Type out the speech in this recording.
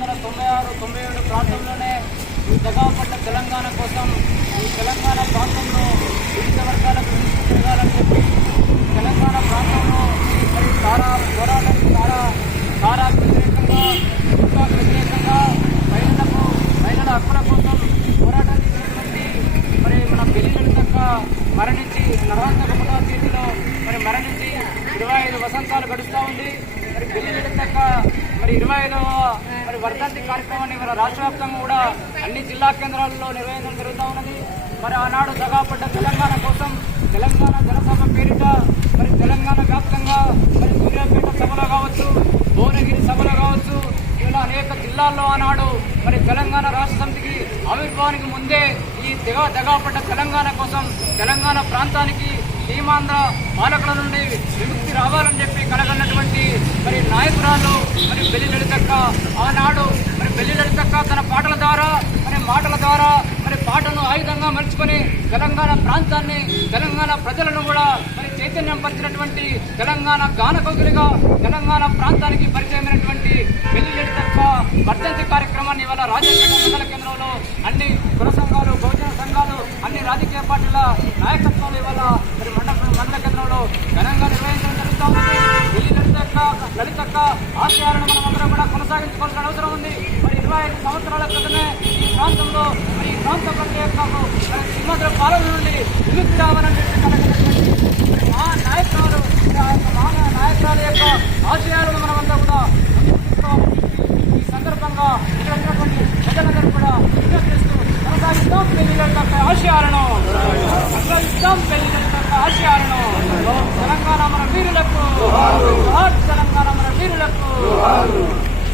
వందల తొంభై ఆరు తొంభై ఏడు ప్రాంతంలోనే ఈ జగాపట్ల తెలంగాణ కోసం ఈ తెలంగాణ ప్రాంతంలో వివిధ వర్గాలకు విముక్తి జరగాలని చెప్పి తెలంగాణ ప్రాంతంలో మరి తారా పోరాటం తారా తారా వ్యతిరేకంగా ఇంకా వ్యతిరేకంగా మహిళలకు మహిళల హక్కుల కోసం పోరాటం చేసినటువంటి మరి మన పెళ్ళి తక్క మరణించి నరహంతకముగా చేతిలో మరి మరణించి ఇరవై ఐదు వసంతాలు గడుస్తూ ఉంది. మరి పెళ్ళి తక్క మరి ఇరవై ఐదవ మరి వర్ధంతి కార్యక్రమాన్ని మన రాష్ట్ర వ్యాప్తంగా కూడా అన్ని జిల్లా కేంద్రాల్లో నిర్వహించడం జరుగుతూ ఉన్నది. మరి ఆనాడు సగాపడ్డ తెలంగాణ కోసం తెలంగాణ జనసభ పేరిట మరి తెలంగాణ వ్యాప్తంగా మరి సూర్యాపేట సభలో కావచ్చు భువనగిరి సభలో కావచ్చు ఇలా అనేక జిల్లాల్లో ఆనాడు మరి తెలంగాణ రాష్ట్ర సమితికి ఆవిర్భావానికి ముందే ఈ తెగ తెగాపడ్డ తెలంగాణ కోసం తెలంగాణ ప్రాంతానికి సీమాంధ్ర పాలకుల నుండి విముక్తి రావాలని చెప్పి నాయకురాలు మరి బెల్లి లలితక్క ఆనాడు మరి బెల్లి లలితక్క తన పాటల ద్వారా మరి మాటల ద్వారా మరి పాటను ఆయుధంగా మలుచుకొని తెలంగాణ ప్రాంతాన్ని తెలంగాణ ప్రజలను కూడా మరి చైతన్యం పరిచినటువంటి తెలంగాణ గానకోగులిగా తెలంగాణ ప్రాంతానికి పరిచయమైనటువంటి పెళ్ళి లలితక్క వర్ధంతి కార్యక్రమాన్ని ఇవాళ రాజకీయ మండల కేంద్రంలో అన్ని కుల సంఘాలు బహుజన సంఘాలు అన్ని రాజకీయ పార్టీల నాయకత్వాలు దళిత ఆశయాలను మనమందరం కూడా కొనసాగించుకోవాల్సిన అవసరం ఉంది. మరి ఇరవై ఐదు సంవత్సరాల క్రితమే ఈ ప్రాంతంలో మరి ఈ ప్రాంత ప్రజల యొక్క సింహాద్రి పాలన నుండి విముక్తి రావాలని మా నాయకురాలు ఆ యొక్క మా నాయకురాల యొక్క ఆశయాలను మనమంతా కూడా ఈ సందర్భంగా ఇక్కడ ఉన్నటువంటి ప్రజలందరూ కూడా చేస్తూ కొనసాగిస్తాం. పెళ్ళి ఆశయాలను కొనసాగిస్తాం. పెళ్ళి ఆశయాలను. తెలంగాణ మన వీరులకు తెలంగాణ మన వీరులకు